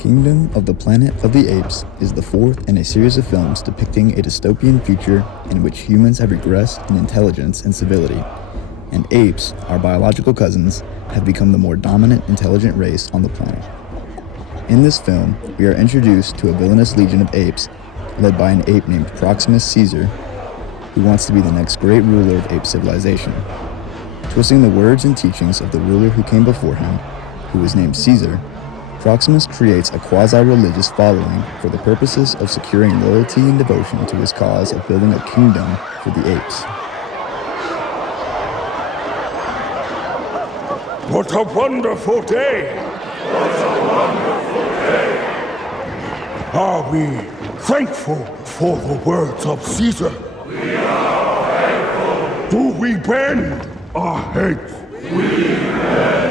Kingdom of the Planet of the Apes is the fourth in a series of films depicting a dystopian future in which humans have regressed in intelligence and civility, and apes, our biological cousins, have become the more dominant intelligent race on the planet. In this film, we are introduced to a villainous legion of apes led by an ape named Proximus Caesar, who wants to be the next great ruler of ape civilization. Twisting the words and teachings of the ruler who came before him, who was named Caesar, Proximus creates a quasi-religious following for the purposes of securing loyalty and devotion to his cause of building a kingdom for the apes. What a wonderful day! What a wonderful day! Are we thankful for the words of Caesar? We are thankful. Do we bend our heads? We bend.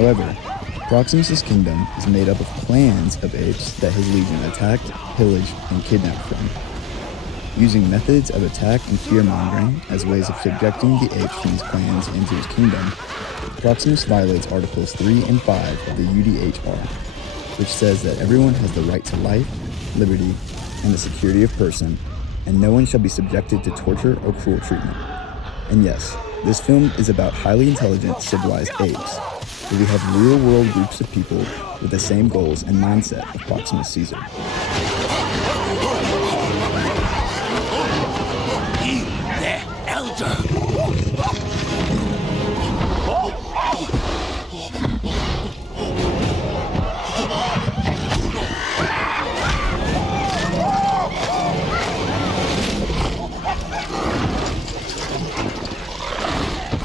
However, Proximus' kingdom is made up of clans of apes that his legion attacked, pillaged, and kidnapped from. Using methods of attack and fear-mongering as ways of subjecting the apes from his clans into his kingdom, Proximus violates Articles 3 and 5 of the UDHR, which says that everyone has the right to life, liberty, and the security of person, and no one shall be subjected to torture or cruel treatment. And yes, this film is about highly intelligent, civilized apes, where we have real-world groups of people with the same goals and mindset of Proximus Caesar. He, their elder.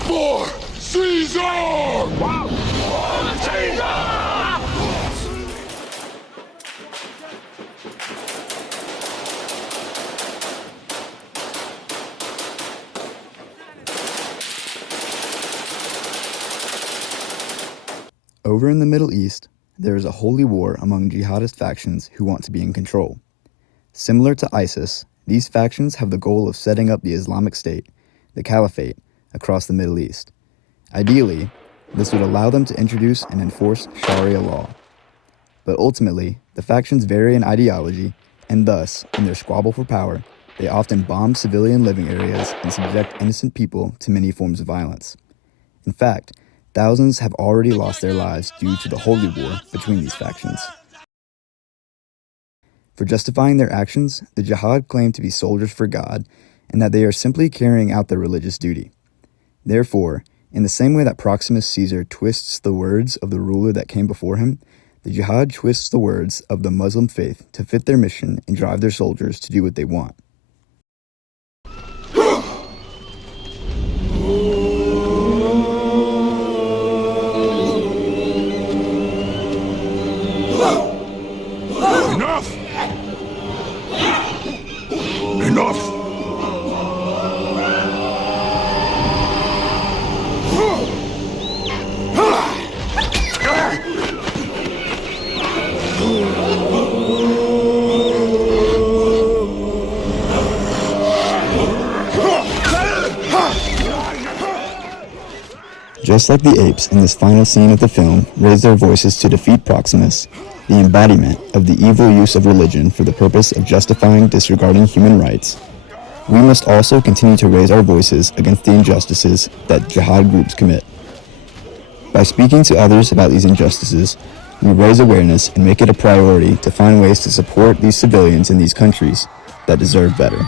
For Caesar! Wow! Over in the Middle East, there is a holy war among jihadist factions who want to be in control. Similar to ISIS, these factions have the goal of setting up the Islamic State, the Caliphate, across the Middle East. Ideally, this would allow them to introduce and enforce Sharia law. But ultimately, the factions vary in ideology, and thus, in their squabble for power, they often bomb civilian living areas and subject innocent people to many forms of violence. In fact, thousands have already lost their lives due to the holy war between these factions. For justifying their actions, the jihad claim to be soldiers for God, and that they are simply carrying out their religious duty. Therefore, in the same way that Proximus Caesar twists the words of the ruler that came before him, the jihad twists the words of the Muslim faith to fit their mission and drive their soldiers to do what they want. Enough! Enough! Just like the apes in this final scene of the film raise their voices to defeat Proximus, the embodiment of the evil use of religion for the purpose of justifying disregarding human rights, we must also continue to raise our voices against the injustices that jihad groups commit. By speaking to others about these injustices, we raise awareness and make it a priority to find ways to support these civilians in these countries that deserve better.